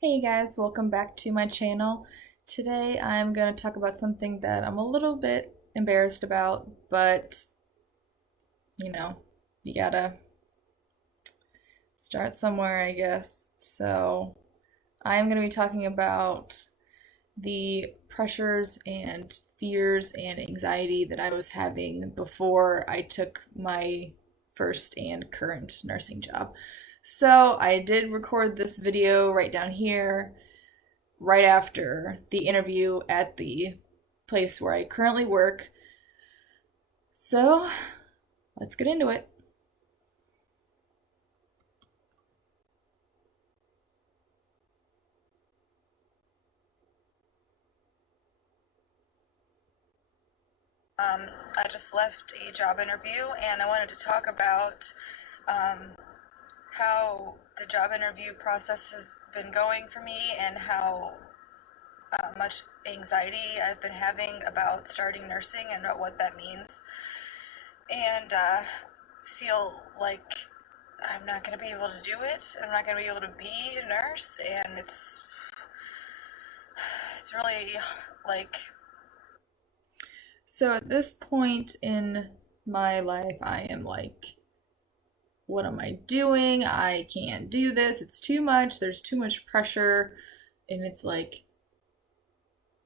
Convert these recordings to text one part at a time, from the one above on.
Hey guys, welcome back to my channel. Today I'm going to talk about something that I'm a little bit embarrassed about, but you know, you gotta start somewhere, I guess. So I'm going to be talking about the pressures and fears and anxiety that I was having before I took my first and current nursing job. So I did record this video right down here right after the interview at the place where I currently work. So let's get into it. I just left a job interview and I wanted to talk about um, how the job interview process has been going for me and how much anxiety I've been having about starting nursing and what that means. And feel like I'm not going to be able to do it. I'm not going to be able to be a nurse, and it's really like. So at this point in my life, I am like, what am I doing? I can't do this. It's too much. There's too much pressure. And it's like,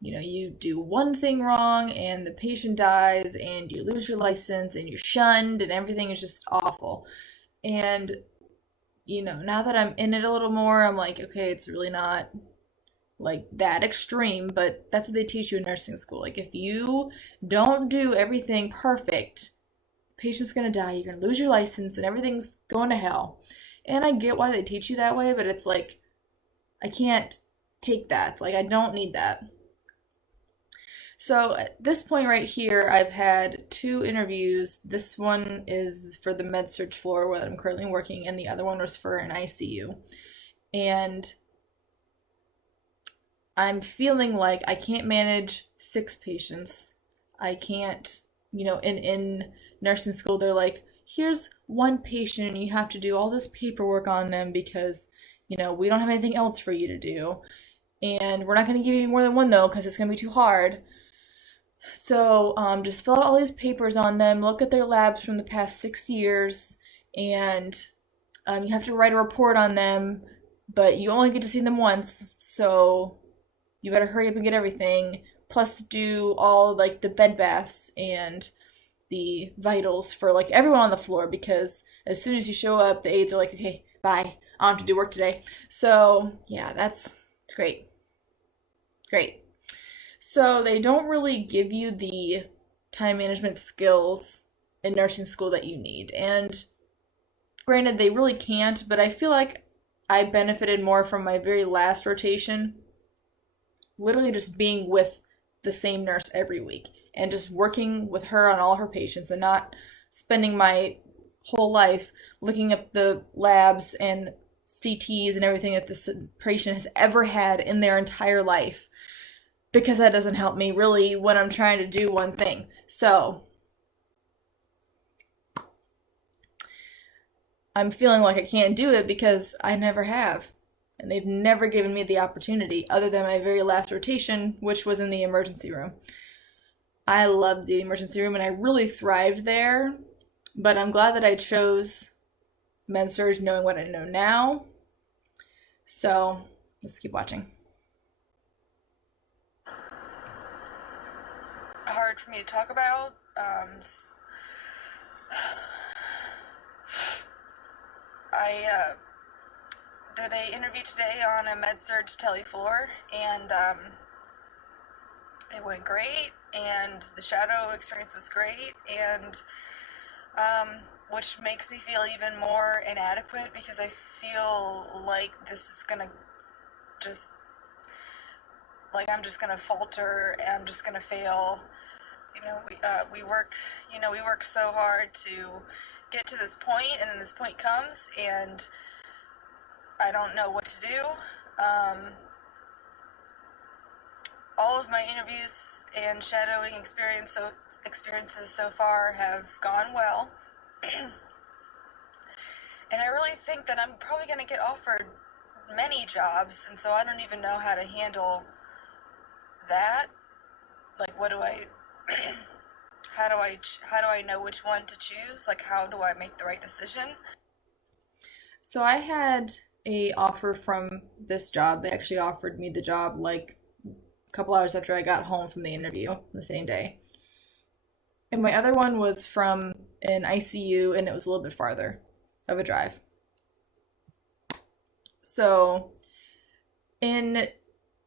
you do one thing wrong and the patient dies and you lose your license and you're shunned and everything is just awful. And, now that I'm in it a little more, I'm like, okay, it's really not like that extreme, but that's what they teach you in nursing school. Like, if you don't do everything perfect, patient's gonna die, you're gonna lose your license, and everything's going to hell. And I get why they teach you that way, but it's like, I can't take that. Like, I don't need that. So at this point right here, I've had two interviews. This one is for the Med-Surg floor where I'm currently working, and the other one was for an ICU. And I'm feeling like I can't manage 6 patients. I can't, in nursing school, they're like, here's one patient and you have to do all this paperwork on them because, we don't have anything else for you to do. And we're not going to give you more than one though because it's going to be too hard. So just fill out all these papers on them, look at their labs from the past 6 years, and you have to write a report on them, but you only get to see them once, so you better hurry up and get everything. Plus, do all like the bed baths and the vitals for like everyone on the floor because as soon as you show up, the aides are like, okay, bye. I don't have to do work today. So yeah, it's great. Great. So they don't really give you the time management skills in nursing school that you need. And granted, they really can't, but I feel like I benefited more from my very last rotation, literally just being with the same nurse every week and just working with her on all her patients and not spending my whole life looking up the labs and CTs and everything that this patient has ever had in their entire life because that doesn't help me really when I'm trying to do one thing. So I'm feeling like I can't do it because I never have. And they've never given me the opportunity other than my very last rotation, which was in the emergency room. I loved the emergency room and I really thrived there, but I'm glad that I chose Med-Surg knowing what I know now. So let's keep watching. Hard for me to talk about. I did a interview today on a Med-Surg telefloor, and it went great, and the shadow experience was great, and which makes me feel even more inadequate because I feel like this is gonna just like I'm just gonna falter and I'm just gonna fail. We work so hard to get to this point, and then this point comes, and I don't know what to do. All of my interviews and shadowing experiences so far have gone well, and I really think that I'm probably going to get offered many jobs, and so I don't even know how to handle that. Like, what do I, how do I know which one to choose? Like, how do I make the right decision? So I had a offer from this job. They actually offered me the job like a couple hours after I got home from the interview the same day. And my other one was from an ICU, and it was a little bit farther of a drive. So, in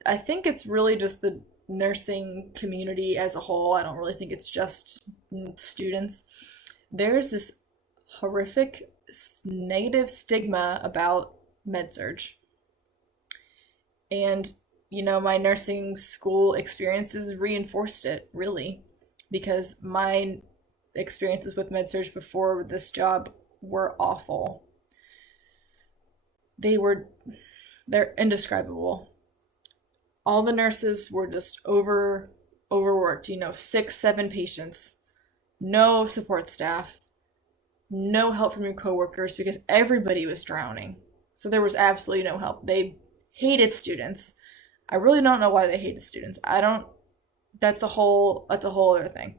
I think it's really just the nursing community as a whole. I don't really think it's just students. There's this horrific negative stigma about Med-Surg. And, my nursing school experiences reinforced it, really, because my experiences with Med-Surg before this job were awful. They're indescribable. All the nurses were just overworked, 6, 7 patients, no support staff, no help from your coworkers because everybody was drowning. So there was absolutely no help. They hated students. I really don't know why they hated students. That's a whole other thing.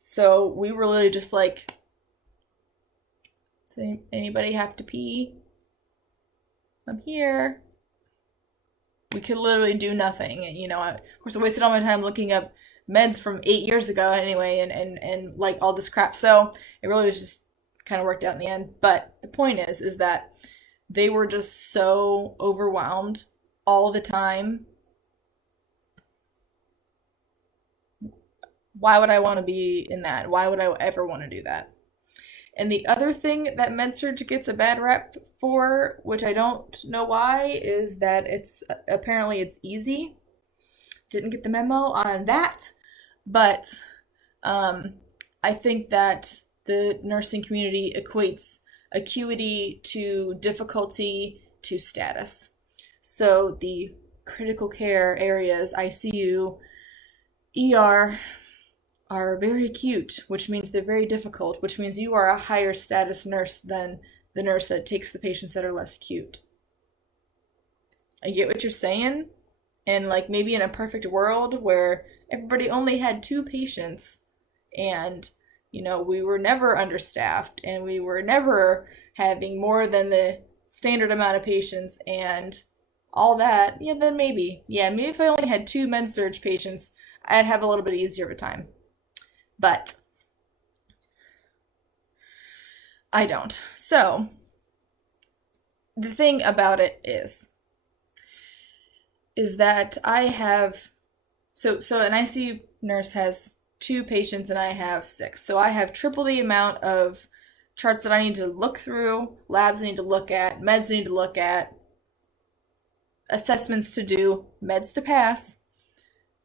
So we were really just like, does anybody have to pee? I'm here. We could literally do nothing. And, of course, I wasted all my time looking up meds from 8 years ago anyway, and like all this crap. So it really was just kind of worked out in the end. But the point is that they were just so overwhelmed all the time. Why would I want to be in that? Why would I ever want to do that? And the other thing that Med-Surg gets a bad rep for, which I don't know why, is that apparently it's easy. Didn't get the memo on that, but I think that the nursing community equates acuity to difficulty to status. So the critical care areas, ICU, ER, are very acute, which means they're very difficult, which means you are a higher status nurse than the nurse that takes the patients that are less acute. I get what you're saying, and like maybe in a perfect world where everybody only had 2 patients and we were never understaffed and we were never having more than the standard amount of patients and all that, then maybe if I only had 2 Med-Surg patients, I'd have a little bit easier of a time. But I don't. So the thing about it is that I have, so an ICU nurse has 2 patients and I have 6. So I have triple the amount of charts that I need to look through, labs I need to look at, meds I need to look at, assessments to do, meds to pass,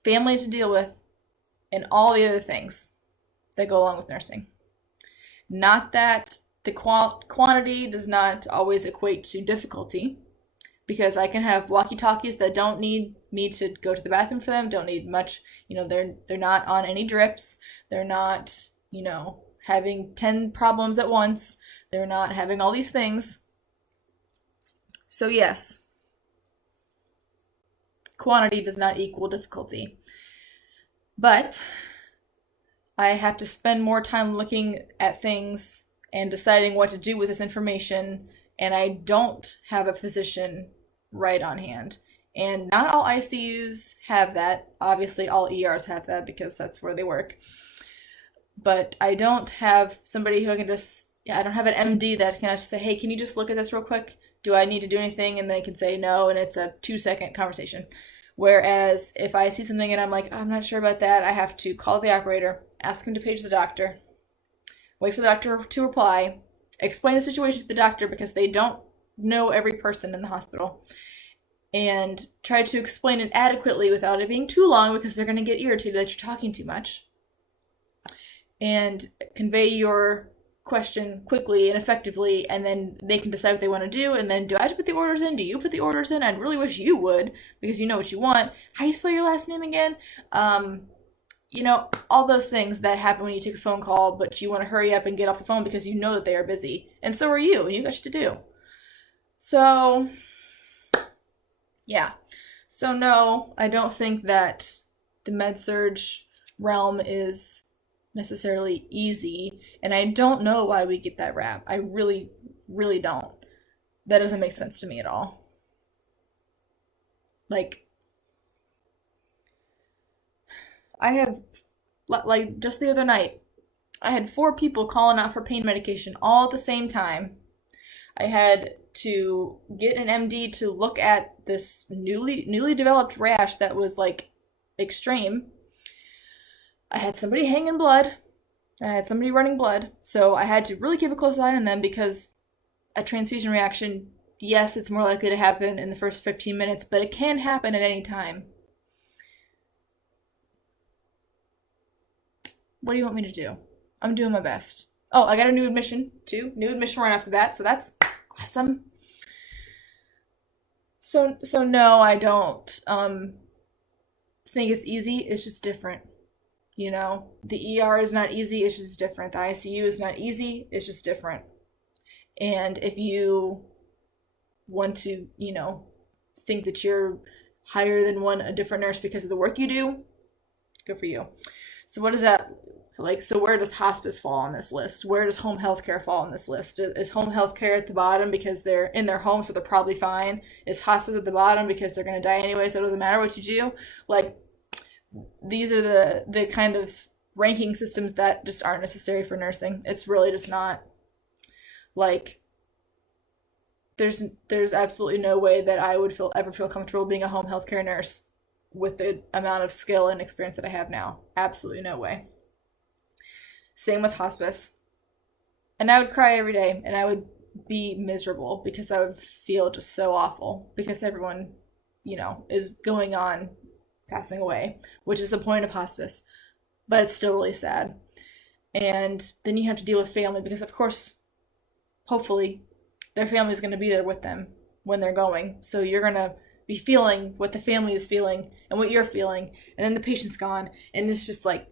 family to deal with, and all the other things that go along with nursing. Not that the quantity does not always equate to difficulty, because I can have walkie-talkies that don't need me to go to the bathroom for them, don't need much, they're not on any drips, they're not, having 10 problems at once, they're not having all these things. So yes, quantity does not equal difficulty. But I have to spend more time looking at things and deciding what to do with this information, and I don't have a physician right on hand. And not all ICUs have that. Obviously, all ERs have that because that's where they work. But I don't have somebody who I don't have an MD that can just say, hey, can you just look at this real quick? Do I need to do anything? And they can say no, and it's a 2-second conversation. Whereas if I see something and I'm like, I'm not sure about that, I have to call the operator, ask him to page the doctor, wait for the doctor to reply, explain the situation to the doctor because they don't know every person in the hospital, and try to explain it adequately without it being too long because they're going to get irritated that you're talking too much, and convey your question quickly and effectively, and then they can decide what they want to do. And then, do I have to put the orders in? Do you put the orders in? I'd really wish you would, because you know what you want. How do you spell your last name again? All those things that happen when you take a phone call, but you want to hurry up and get off the phone because you know that they are busy. And so are you, and you got shit to do. So, yeah. So, no, I don't think that the Med-Surg realm is necessarily easy, and I don't know why we get that rap. I really, really don't. That doesn't make sense to me at all. Like, I have, like, just the other night, I had 4 people calling out for pain medication all at the same time. I had to get an MD to look at this newly developed rash that was like extreme. I had somebody hanging blood. I had somebody running blood. So I had to really keep a close eye on them because a transfusion reaction, yes, it's more likely to happen in the first 15 minutes, but it can happen at any time. What do you want me to do? I'm doing my best. Oh, I got a new admission too. New admission right off the bat, so that's awesome. So no, I don't think it's easy. It's just different. You know, the ER is not easy. It's just different. The ICU is not easy. It's just different. And if you want to, think that you're higher than a different nurse because of the work you do, good for you. So what is that like? So where does hospice fall on this list? Where does home health care fall on this list? Is home health care at the bottom because they're in their home, so they're probably fine? Is hospice at the bottom because they're going to die anyway, so it doesn't matter what you do? Like, these are the kind of ranking systems that just aren't necessary for nursing. It's really just not. Like, there's absolutely no way that I would ever feel comfortable being a home healthcare nurse with the amount of skill and experience that I have now. Absolutely no way. Same with hospice. And I would cry every day, and I would be miserable because I would feel just so awful because everyone, is going on passing away, which is the point of hospice. But it's still really sad. And then you have to deal with family because, of course, hopefully, their family is going to be there with them when they're going. So you're going to be feeling what the family is feeling and what you're feeling. And then the patient's gone. And it's just like,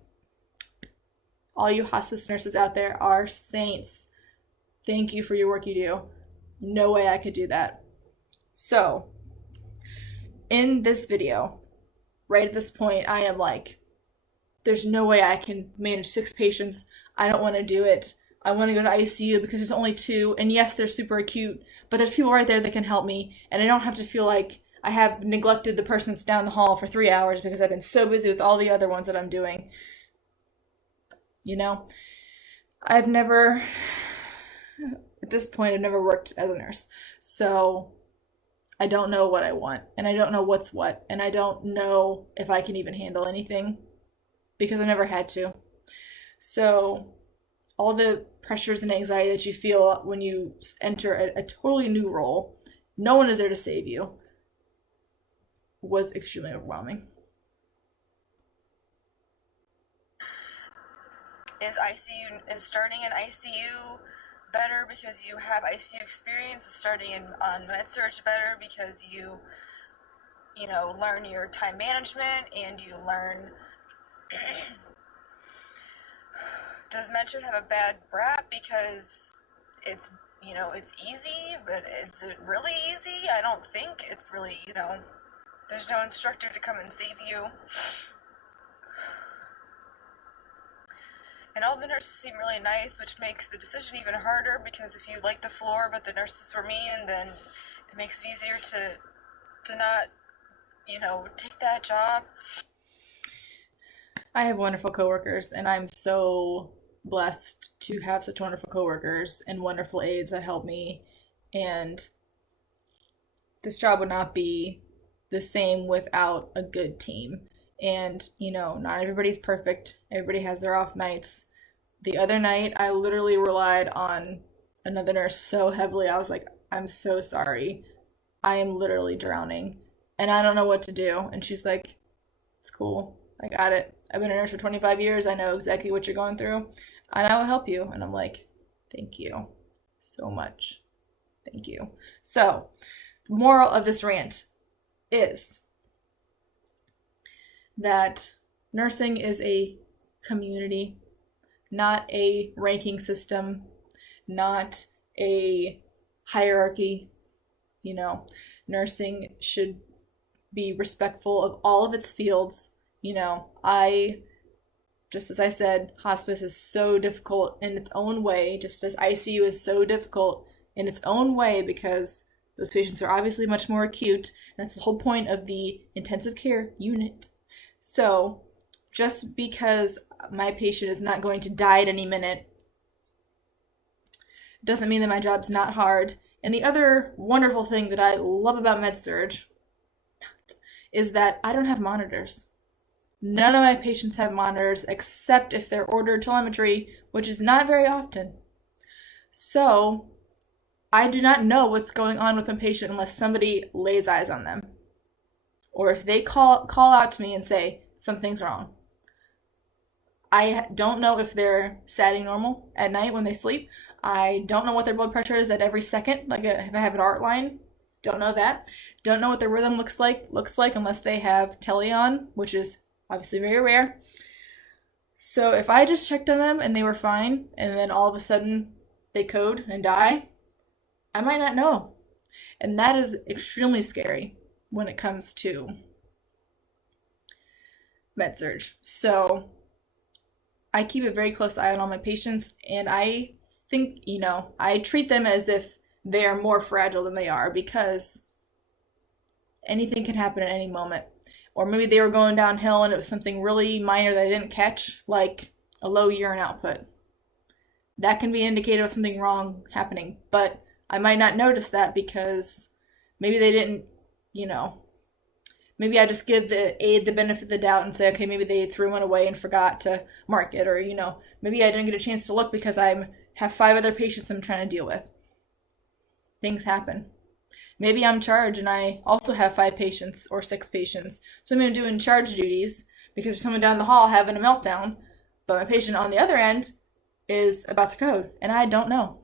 all you hospice nurses out there are saints. Thank you for your work you do. No way I could do that. So, in this video, right at this point, I am like, there's no way I can manage 6 patients. I don't want to do it. I want to go to ICU because there's only 2, and yes, they're super acute, but there's people right there that can help me, and I don't have to feel like I have neglected the person that's down the hall for 3 hours because I've been so busy with all the other ones that I'm doing. I've never, at this point, I've never worked as a nurse, so I don't know what I want, and I don't know what's what, and I don't know if I can even handle anything because I never had to. So all the pressures and anxiety that you feel when you enter a totally new role, no one is there to save you, was extremely overwhelming. Is starting in ICU better because you have ICU experience? Is starting on Med-Surg better because you learn your time management and you learn does Med-Surg have a bad rap because it's easy, but is it really easy? I don't think it's really, there's no instructor to come and save you. And all the nurses seem really nice, which makes the decision even harder because if you like the floor but the nurses were mean, then it makes it easier to not, take that job. I have wonderful coworkers, and I'm so blessed to have such wonderful coworkers and wonderful aides that help me. And this job would not be the same without a good team. And, not everybody's perfect. Everybody has their off nights. The other night, I literally relied on another nurse so heavily. I was like, I'm so sorry. I am literally drowning. And I don't know what to do. And she's like, it's cool. I got it. I've been a nurse for 25 years. I know exactly what you're going through. And I will help you. And I'm like, thank you so much. Thank you. So, the moral of this rant is that nursing is a community, not a ranking system, not a hierarchy. You know, nursing should be respectful of all of its fields. You know, just as I said, hospice is so difficult in its own way, just as ICU is so difficult in its own way, because those patients are obviously much more acute. And that's the whole point of the intensive care unit. So just because my patient is not going to die at any minute doesn't mean that my job's not hard. And the other wonderful thing that I love about Med-Surg is that I don't have monitors. None of my patients have monitors except if they're ordered telemetry, which is not very often. So I do not know what's going on with my patient unless somebody lays eyes on them. Or if they call out to me and say, something's wrong. I don't know if they're satting normal at night when they sleep. I don't know what their blood pressure is at every second, like if I have an art line. Don't know that. Don't know what their rhythm looks like unless they have tele on, which is obviously very rare. So if I just checked on them and they were fine, and then all of a sudden they code and die, I might not know. And that is extremely scary when it comes to Med-Surg. So I keep a very close eye on all my patients, and I think, I treat them as if they are more fragile than they are, because anything can happen at any moment. Or maybe they were going downhill and it was something really minor that I didn't catch, like a low urine output. That can be indicative of something wrong happening, but I might not notice that because maybe they didn't, maybe I just give the aide the benefit of the doubt and say, okay, maybe they threw one away and forgot to mark it, or, maybe I didn't get a chance to look because I have 5 other patients I'm trying to deal with. Things happen. Maybe I'm charged and I also have 5 patients or 6 patients. So I'm doing charge duties because there's someone down the hall having a meltdown, but my patient on the other end is about to code, and I don't know.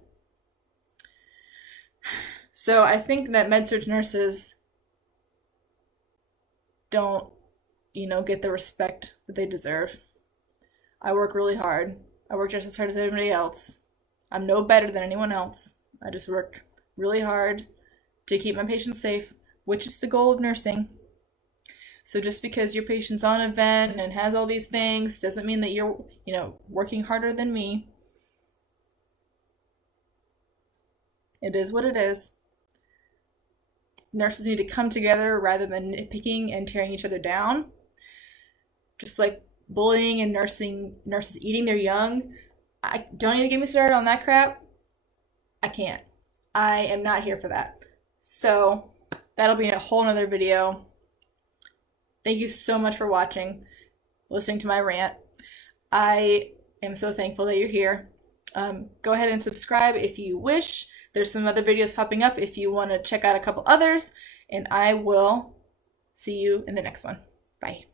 So I think that Med-Surg nurses don't, get the respect that they deserve. I work really hard. I work just as hard as everybody else. I'm no better than anyone else. I just work really hard to keep my patients safe, which is the goal of nursing. So just because your patient's on a vent and has all these things doesn't mean that you're, working harder than me. It is what it is. Nurses need to come together rather than nitpicking and tearing each other down. Just like bullying and nurses eating their young. Don't even get me started on that crap. I can't. I am not here for that. So that'll be in a whole nother video. Thank you so much for watching, listening to my rant. I am so thankful that you're here. Go ahead and subscribe if you wish. There's some other videos popping up if you want to check out a couple others, and I will see you in the next one. Bye.